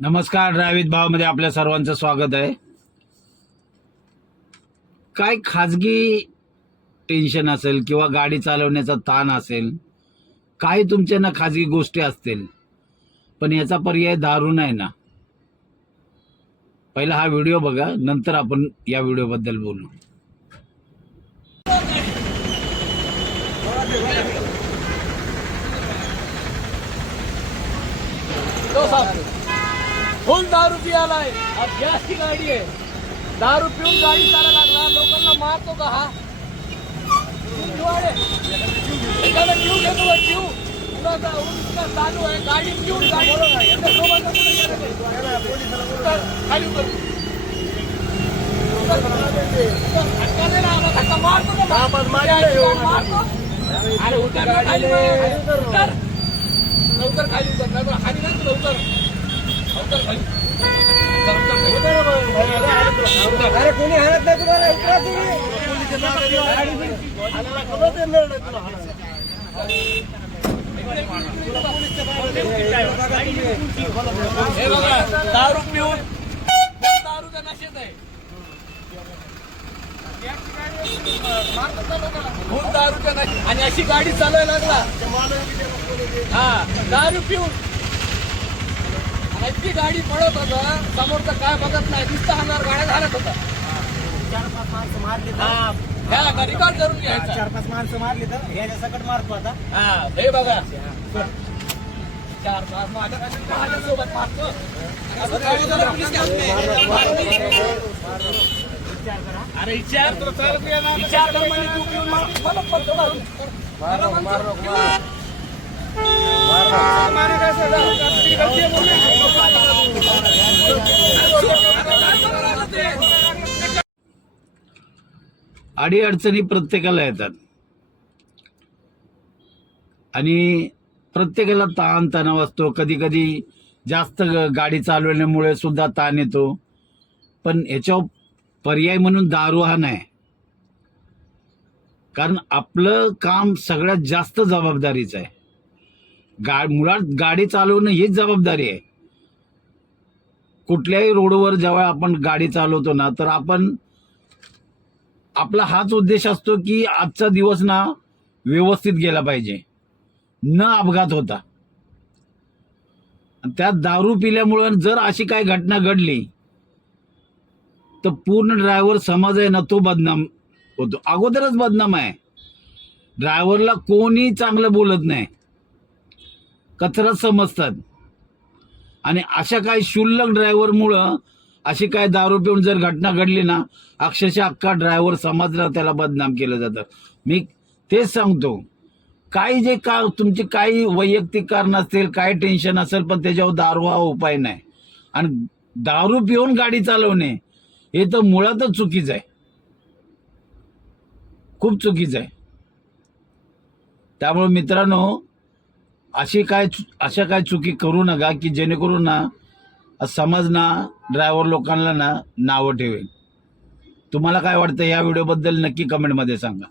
नमस्कार ड्रायवित भावमध्ये आपल्या सर्वांचं स्वागत आहे. काय खाजगी टेन्शन असेल किंवा गाडी चालवण्याचा ताण असेल काही तुमच्या ना खाजगी गोष्टी असतील पण याचा पर्याय दारू नाही ना? पहिला हा व्हिडिओ बघा नंतर आपण या व्हिडिओबद्दल बोलू. हो, तो फुल दारू पियालाय. आज गॅसची गाडी आहे दारू पिऊन गाडी चालायला लागला लोकांना मारतो का हा. एखादा जीव घेतो जीव कुणाचा चालू आहे गाडी पिऊन खाली उतर. धक्का धक्का मारतो का बा? मारतो? अरे उतर ना खाली बा. उतर. लवकर खाली उतर नाही तर खाली नाही तुला अरे कोणी हाणत नाही तुम्हाला? उतरा तुम्ही. दारू पिऊन दारूच्या नशेत आहे खूप दारूच्या नशेत आणि अशी गाडी चालवायला लागला हा दारू पिऊन. ती गाडी पडत होता. समोरचा काय बघत नाही दिसता हजार गाड्या घालत होता. चार पाच माणसं मारली हा ह्या रिकॉर्ड करून घ्यायचा. चार पाच माणसं मारली तर ह्याच्या सकट मारतो आता. हा हे बघा. चार पाच माझ्या माझ्यासोबत मारतो. असं काय बोलतो पोलीस काय? अरे विचार विचार कर तू मार. मला. मला म्हणतो, पिऊन. अडी अडीअडचणी प्रत्येकाला येतात. आणि प्रत्येकाला ताण तणाव असतो. कधी कधी जास्त गाडी चालवण्यामुळे सुद्धा ताण येतो. पण याच्यावर पर्याय म्हणून दारू हा नाही. कारण आपलं काम सगळ्यात जास्त जबाबदारीचं आहे. गा मुळात गाडी चालवणं हीच जबाबदारी आहे. कुठल्याही रोडवर जेव्हा आपण गाडी चालवतो ना तर आपण आपला हाच उद्देश असतो की आजचा दिवस ना व्यवस्थित गेला पाहिजे. न अपघात होता. त्यात दारू पिल्यामुळं जर अशी काय घटना घडली तर पूर्ण ड्रायव्हर समाज आहे ना तो बदनाम होतो. अगोदरच बदनाम आहे. ड्रायव्हरला कोणी चांगलं बोलत नाही. कचरा समजतात. आणि अशा काही क्षुल्लक ड्रायव्हरमुळं अशी काय दारू पिऊन जर घटना घडली ना अक्षरशः अख्खा ड्रायव्हर समाजला त्याला बदनाम केलं जातं. मी तेच सांगतो. काही जे का तुमची काही वैयक्तिक कारण असतील काही टेन्शन असेल पण त्याच्यावर दारू हा उपाय नाही. आणि दारू पिऊन गाडी चालवणे हे तर मुळातच चुकीचं आहे. खूप चुकीचं आहे. त्यामुळे मित्रांनो अशी काय अशा काय चुकी करू नका की जेणेकरून ना समाज ना ड्रायव्हर लोकांना ना नावं ठेवेल तुम्हाला काय वाटतं या व्हिडिओबद्दल नक्की कमेंटमध्ये सांगा.